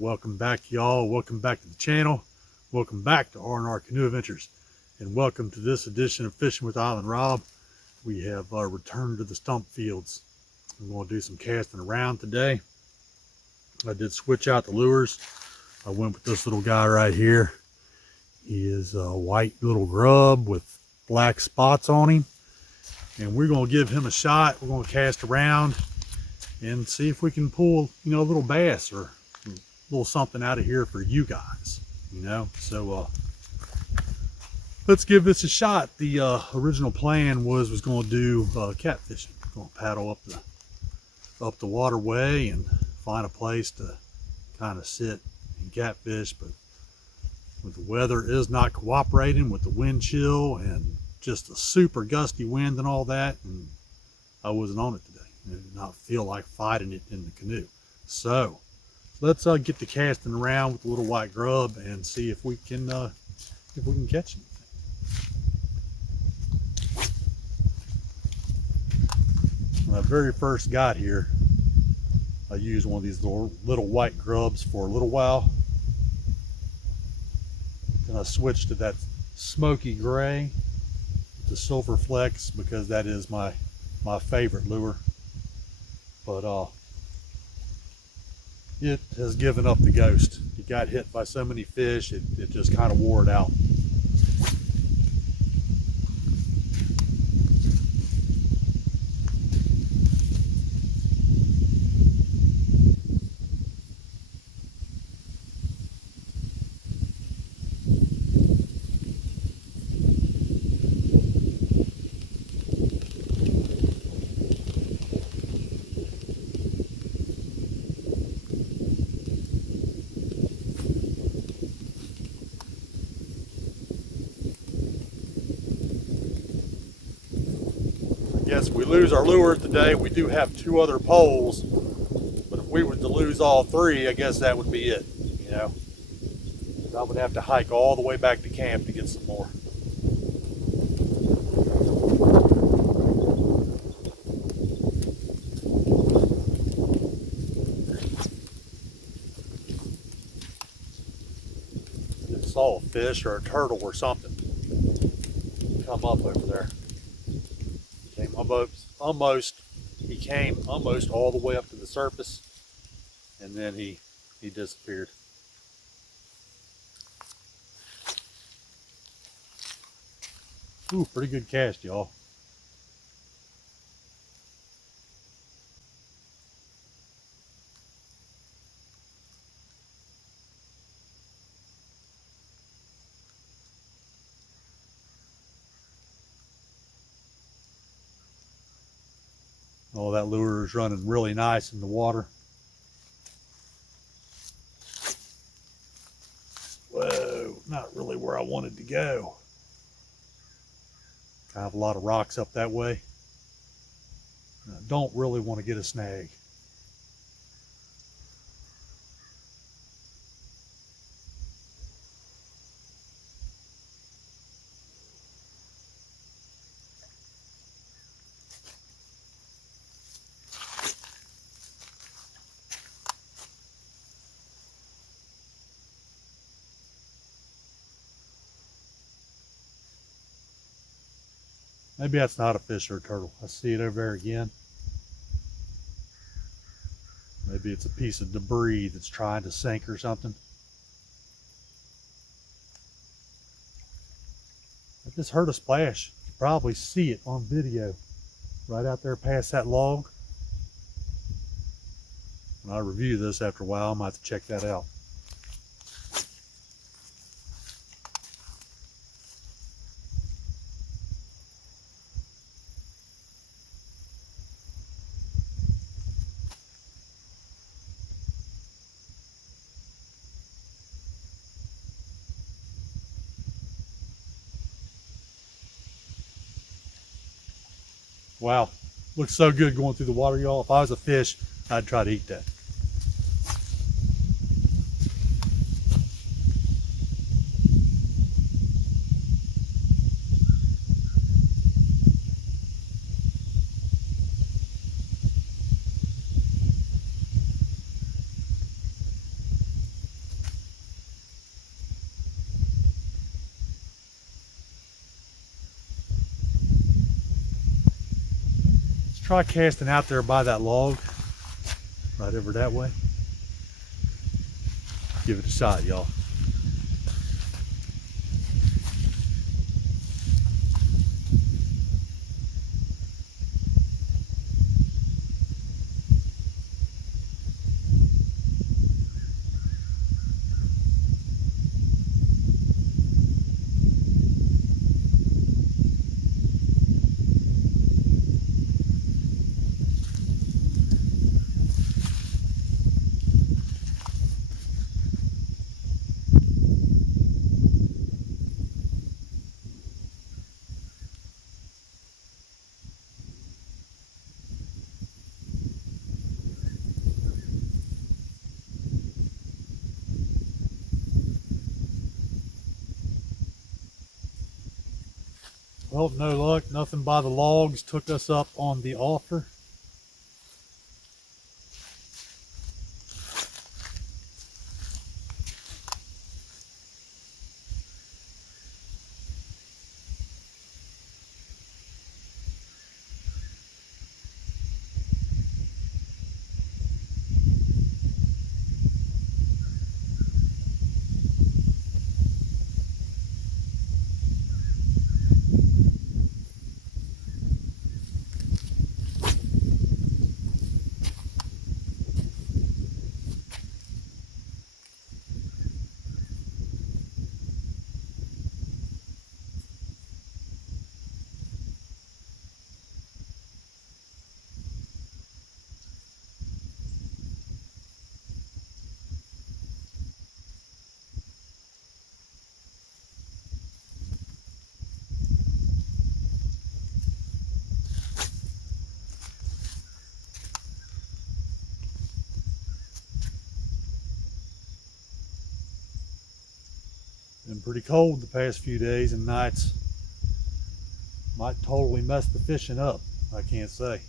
welcome back, y'all. Welcome back to the channel. Welcome back to R&R Canoe Adventures, and welcome to this edition of Fishing with Island Rob. We have returned to the stump fields. We're going to do some casting around today. I did switch out the lures. I went with this little guy right here. He is a white little grub with black spots on him, and we're going to give him a shot. We're going to cast around and see if we can pull, a little bass or a little something out of here for you guys, So let's give this a shot. The original plan was going to do catfishing. Going to paddle up the waterway and find a place to kind of sit and catfish, but with the weather is not cooperating with the wind chill and just a super gusty wind and all that, and I wasn't on it today. I did not feel like fighting it in the canoe. So let's get the casting around with the little white grub and see if we can catch anything. When I very first got here, I used one of these little white grubs for a little while. Then I switched to that smoky gray with the silver flecks because that is my favorite lure. But it has given up the ghost. It got hit by so many fish, it just kind of wore it out. Yes, if we lose our lure today, we do have 2 other poles, but if we were to lose all 3, I guess that would be it, I would have to hike all the way back to camp to get some more. I saw a fish or a turtle or something come up over there. He came almost all the way up to the surface, and then he disappeared. Ooh, pretty good cast, y'all. Oh, that lure is running really nice in the water. Whoa, not really where I wanted to go. I have a lot of rocks up that way. I don't really want to get a snag. Maybe that's not a fish or a turtle. I see it over there again. Maybe it's a piece of debris that's trying to sink or something. I just heard a splash. You probably see it on video right out there past that log. When I review this after a while, I might have to check that out. Wow, looks so good going through the water, y'all. If I was a fish, I'd try to eat that. try casting out there by that log, right over that way. Give it a shot, y'all. Well, no luck, nothing by the logs took us up on the offer. Been pretty cold the past few days and nights. Might totally mess the fishing up, I can't say.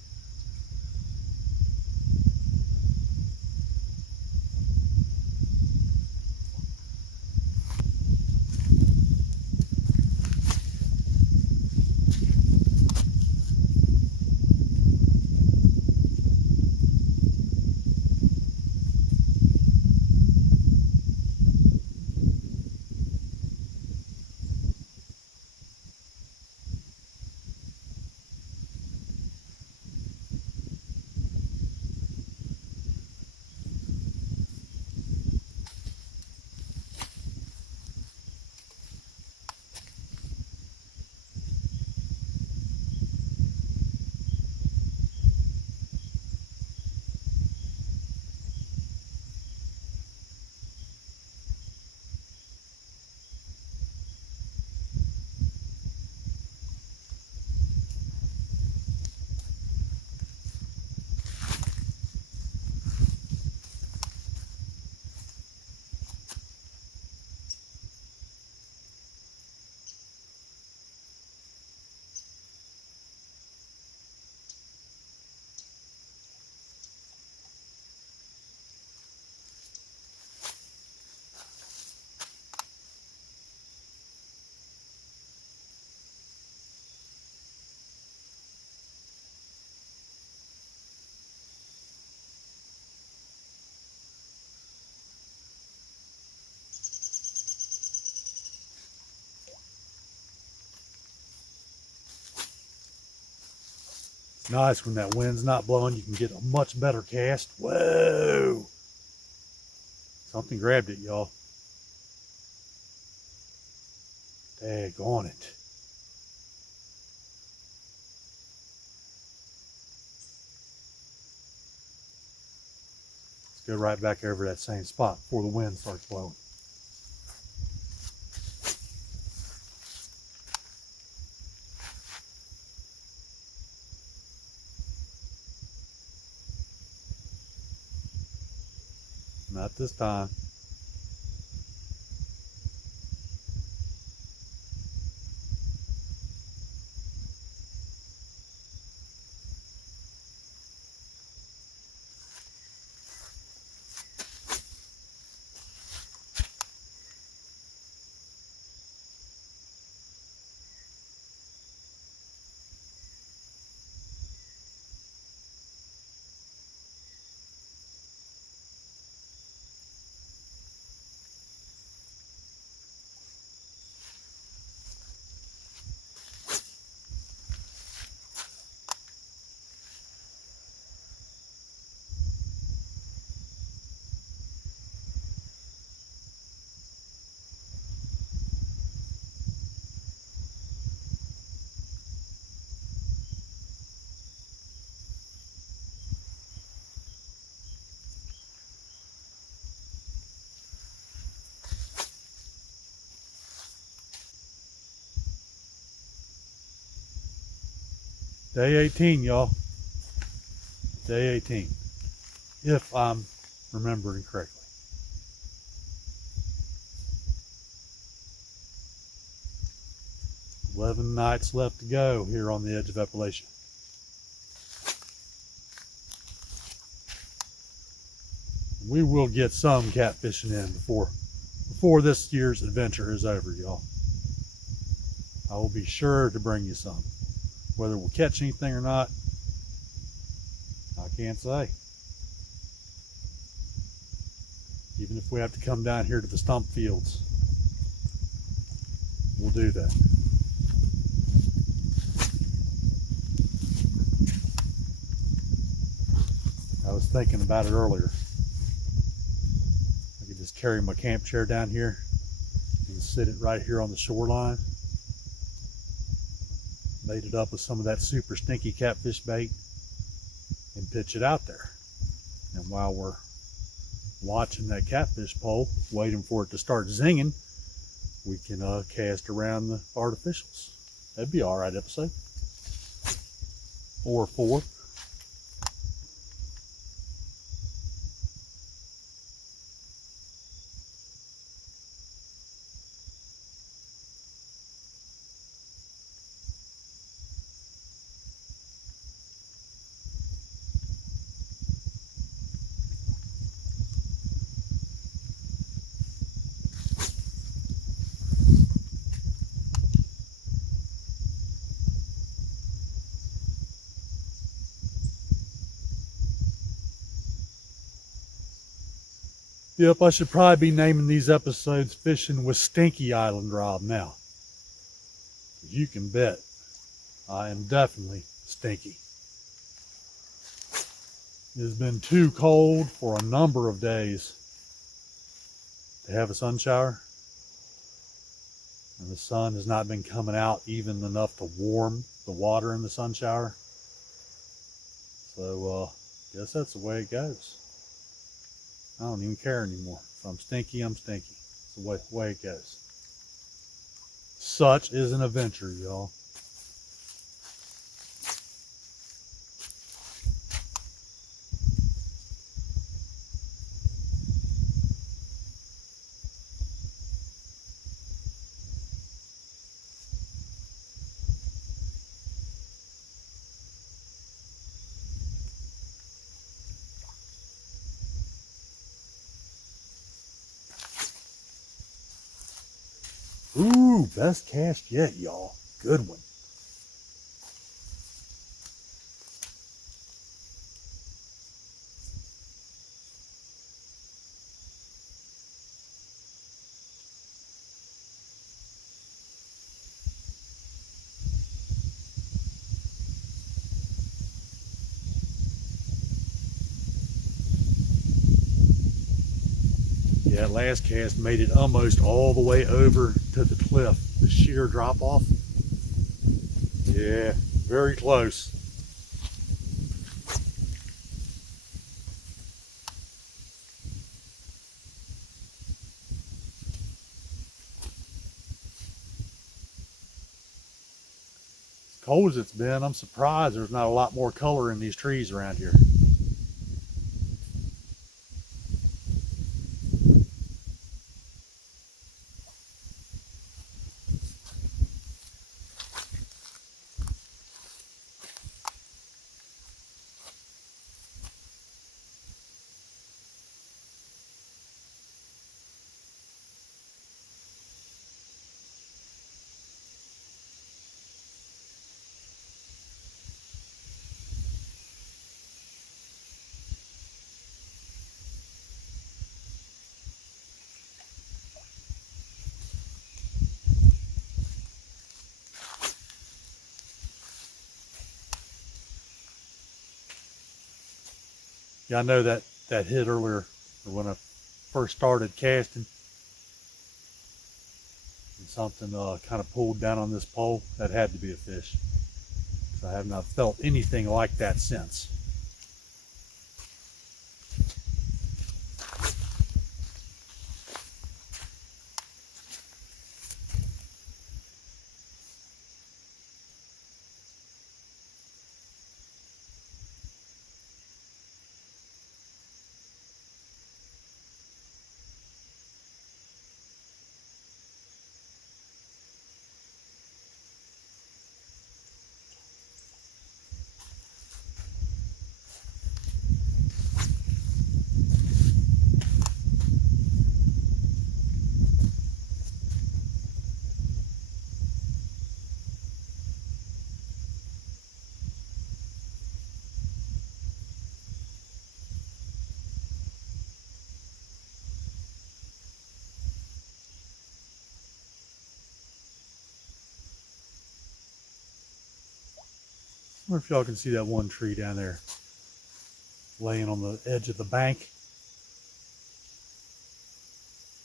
It's nice when that wind's not blowing, you can get a much better cast. Whoa! Something grabbed it, y'all. Daggone it. Let's go right back over that same spot before the wind starts blowing. Not this time. Day 18, y'all. Day 18. If I'm remembering correctly. 11 nights left to go here on the edge of Appalachia. We will get some catfishing in before this year's adventure is over, y'all. I will be sure to bring you some. Whether we'll catch anything or not, I can't say. Even if we have to come down here to the stump fields, we'll do that. I was thinking about it earlier. I could just carry my camp chair down here and sit it right here on the shoreline. Bait it up with some of that super stinky catfish bait and pitch it out there. And while we're watching that catfish pole, waiting for it to start zinging, we can cast around the artificials. That'd be all right episode. Or 4. Yep, I should probably be naming these episodes Fishing with Stinky Island Rob now. You can bet I am definitely stinky. It has been too cold for a number of days to have a sun shower. And the sun has not been coming out even enough to warm the water in the sun shower. So, guess that's the way it goes. I don't even care anymore. If I'm stinky, I'm stinky. It's the way it goes. Such is an adventure, y'all. Ooh, best cast yet, y'all. Good one. Yeah, that last cast made it almost all the way over to the cliff, the sheer drop off. Yeah, very close. As cold as it's been, I'm surprised there's not a lot more color in these trees around here. Yeah, I know that hit earlier, or when I first started casting, and something kind of pulled down on this pole. That had to be a fish. So I have not felt anything like that since. wonder if y'all can see that one tree down there laying on the edge of the bank.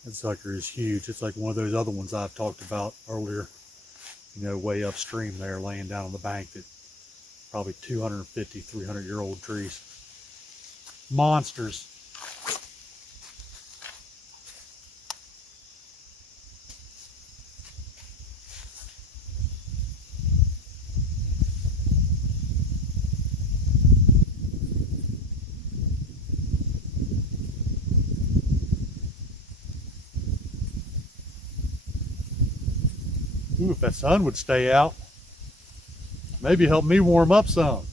That sucker is huge. It's like one of those other ones I've talked about earlier, you know, way upstream there, laying down on the bank, that probably 250, 300-year-old trees. Monsters. Ooh, if that sun would stay out, maybe help me warm up some.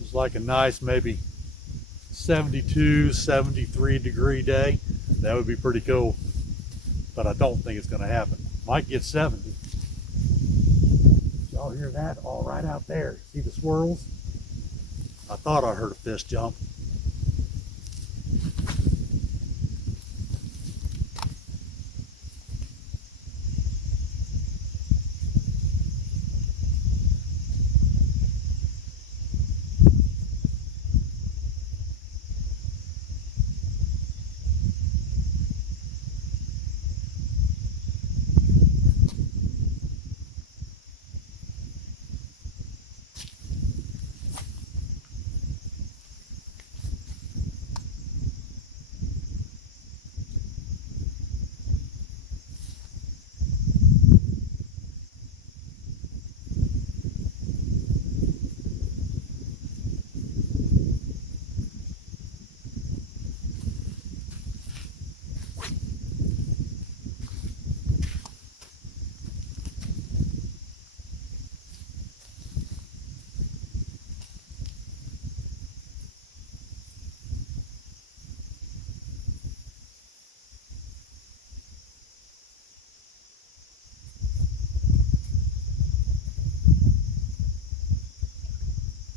It's like a nice maybe 72, 73 degree day. That would be pretty cool, but I don't think it's going to happen. Might get 70. Y'all hear that? All right out there. See the swirls? I thought I heard a fish jump.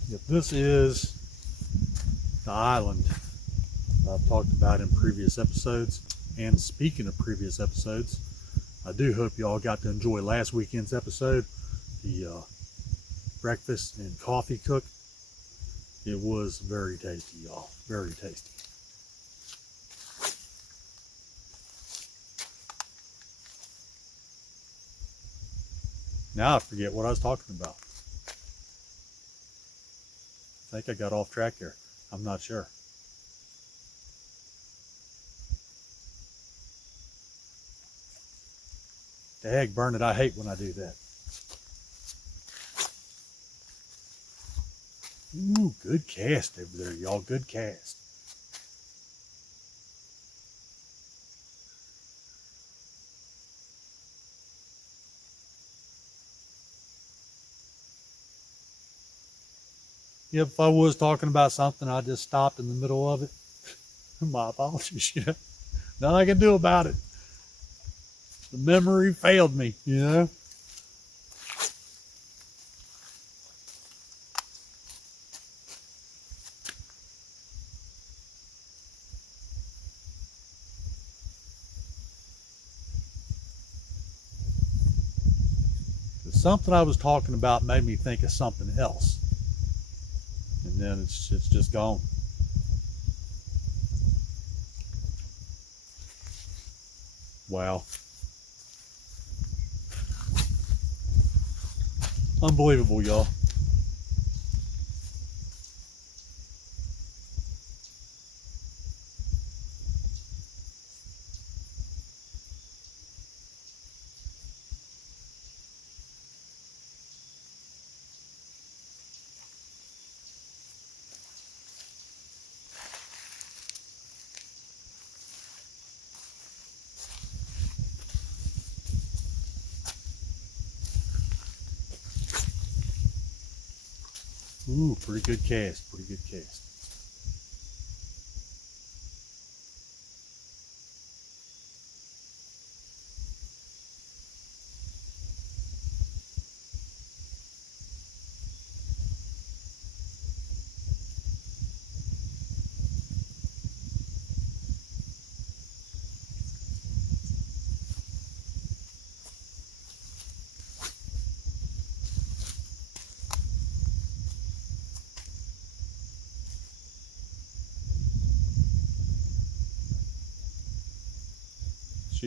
Yep, this is the island I've talked about in previous episodes. And speaking of previous episodes, I do hope y'all got to enjoy last weekend's episode, the breakfast and coffee cook. It was very tasty, y'all. Very tasty. Now I forget what I was talking about. I think I got off track there. I'm not sure. Dag burn it, I hate when I do that. Ooh, good cast over there, y'all. Good cast. Yep, if I was talking about something, I just stopped in the middle of it. My apologies, you know. Nothing I can do about it. The memory failed me, you know. Something I was talking about made me think of something else. And then it's just gone. Wow. Unbelievable, y'all. Ooh, pretty good cast, pretty good cast.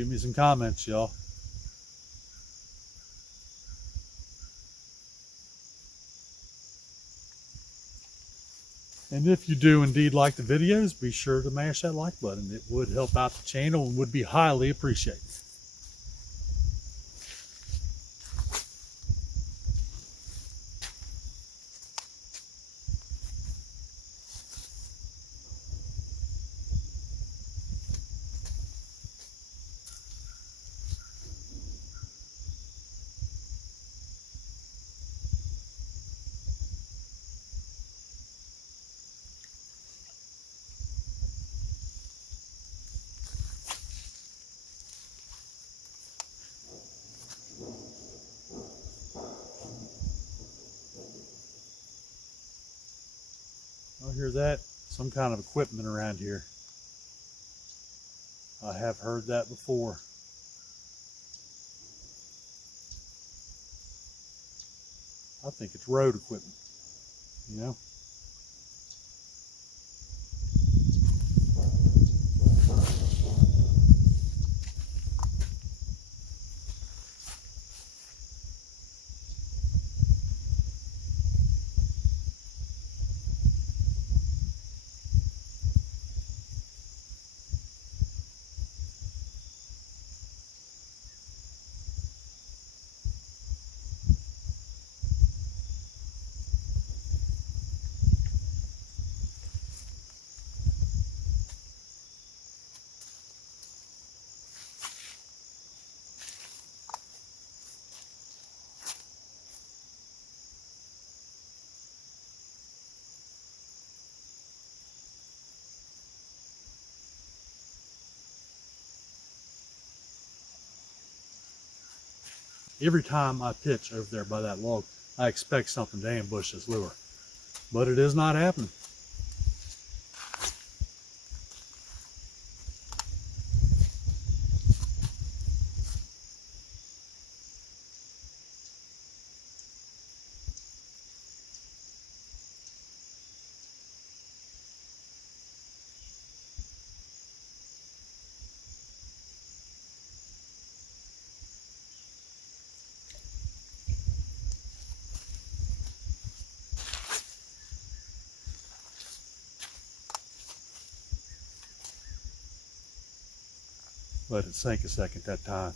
Shoot me some comments, y'all. And if you do indeed like the videos, be sure to mash that like button. It would help out the channel and would be highly appreciated. I hear that. Some kind of equipment around here. I have heard that before. I think it's road equipment, you know? Every time I pitch over there by that log, I expect something to ambush this lure, but it is not happening. Let it sink a second that time.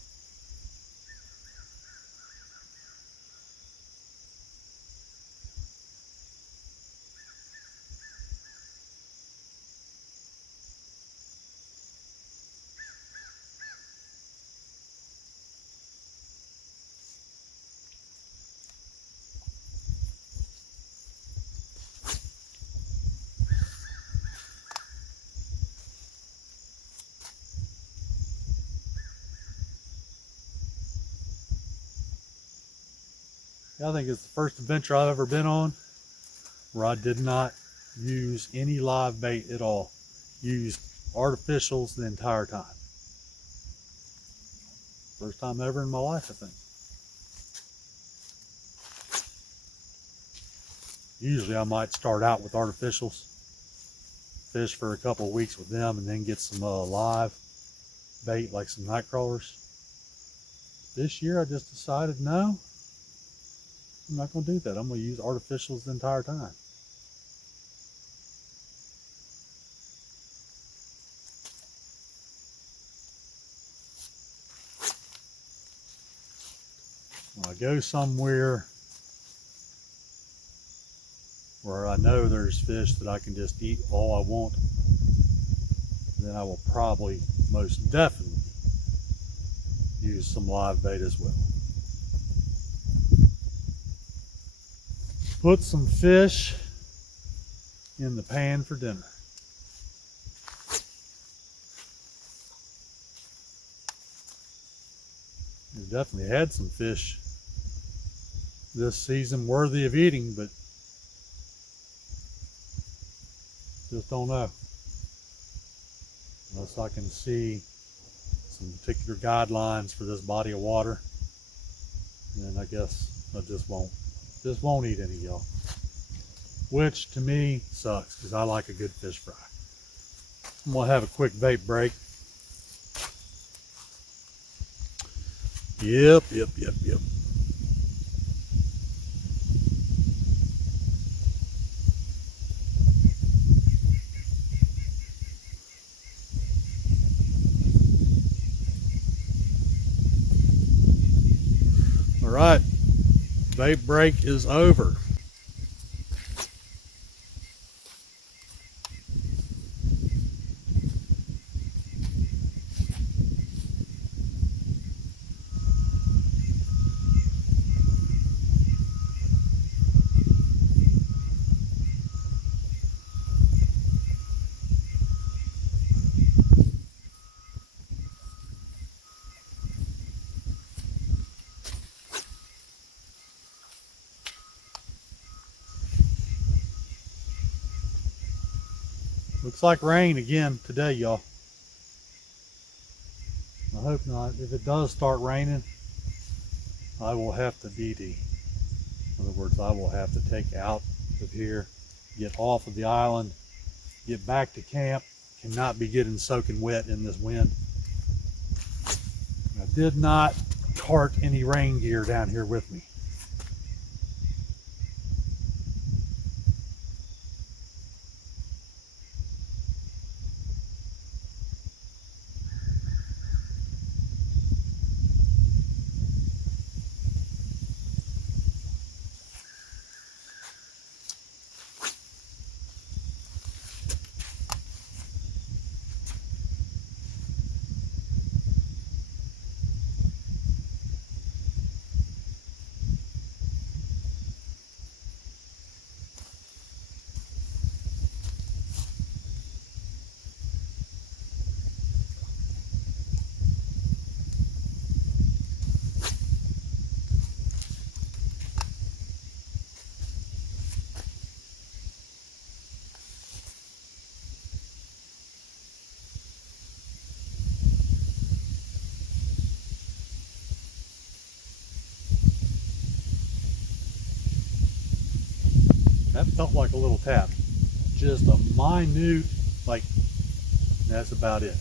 I think it's the first adventure I've ever been on where I did not use any live bait at all. Used artificials the entire time. First time ever in my life, I think. Usually I might start out with artificials, fish for a couple of weeks with them, and then get some live bait like some night crawlers. This year I just decided, no, I'm not going to do that. I'm going to use artificials the entire time. When I go somewhere where I know there's fish that I can just eat all I want, then I will probably most definitely use some live bait as well. Put some fish in the pan for dinner. We've definitely had some fish this season worthy of eating, but just don't know. Unless I can see some particular guidelines for this body of water, then I guess I just won't eat any, y'all. Which to me sucks, because I like a good fish fry. I'm gonna have a quick bait break. Yep. All right, bait break is over. Looks like rain again today, y'all. I hope not. If it does start raining, I will have to DD. In other words, I will have to take out of here, get off of the island, get back to camp. Cannot be getting soaking wet in this wind. I did not cart any rain gear down here with me. That felt like a little tap. Just a minute, like, that's about it.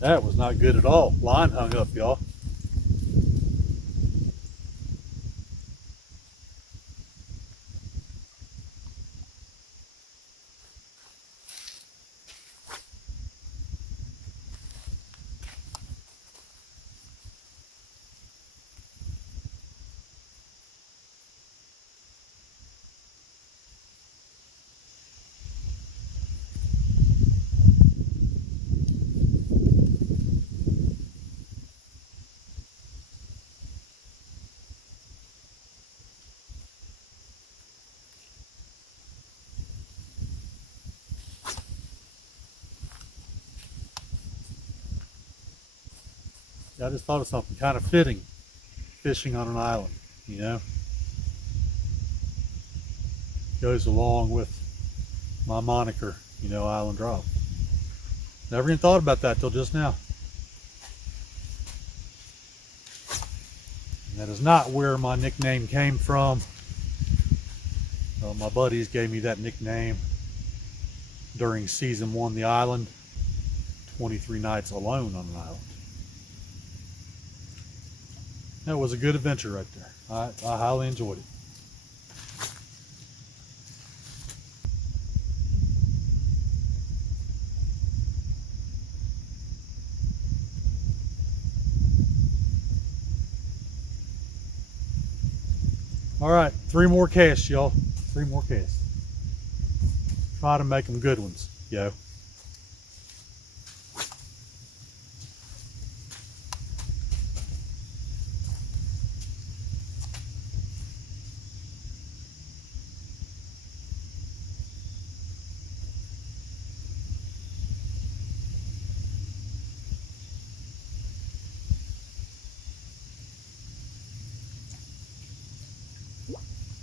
That was not good at all. Line hung up, y'all. I just thought of something kind of fitting, fishing on an island, you know? Goes along with my moniker, you know, Island Drop. Never even thought about that till just now. And that is not where my nickname came from. My buddies gave me that nickname during season 1, The Island. 23 nights alone on an island. That was a good adventure right there. I highly enjoyed it. All right, 3 more casts, y'all. 3 more casts. Try to make them good ones, yo.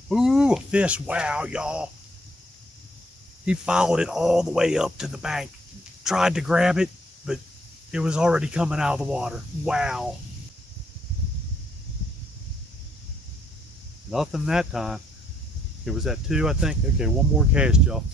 Ooh, a fish. Wow, y'all. He followed it all the way up to the bank. Tried to grab it, but it was already coming out of the water. Wow. Nothing that time. It was at 2, I think. Okay, 1 more cast, y'all.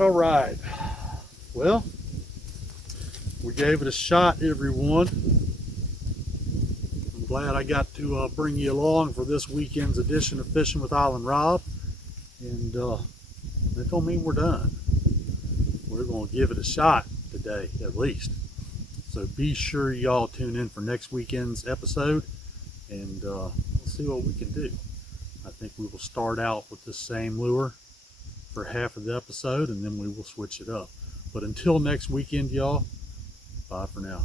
All right. Well, we gave it a shot, everyone. I'm glad I got to bring you along for this weekend's edition of Fishing with Island Rob. And that don't mean we're done. We're going to give it a shot today, at least. So be sure y'all tune in for next weekend's episode, and we'll see what we can do. I think we will start out with the same lure for half of the episode, and then we will switch it up. But until next weekend, y'all, bye for now.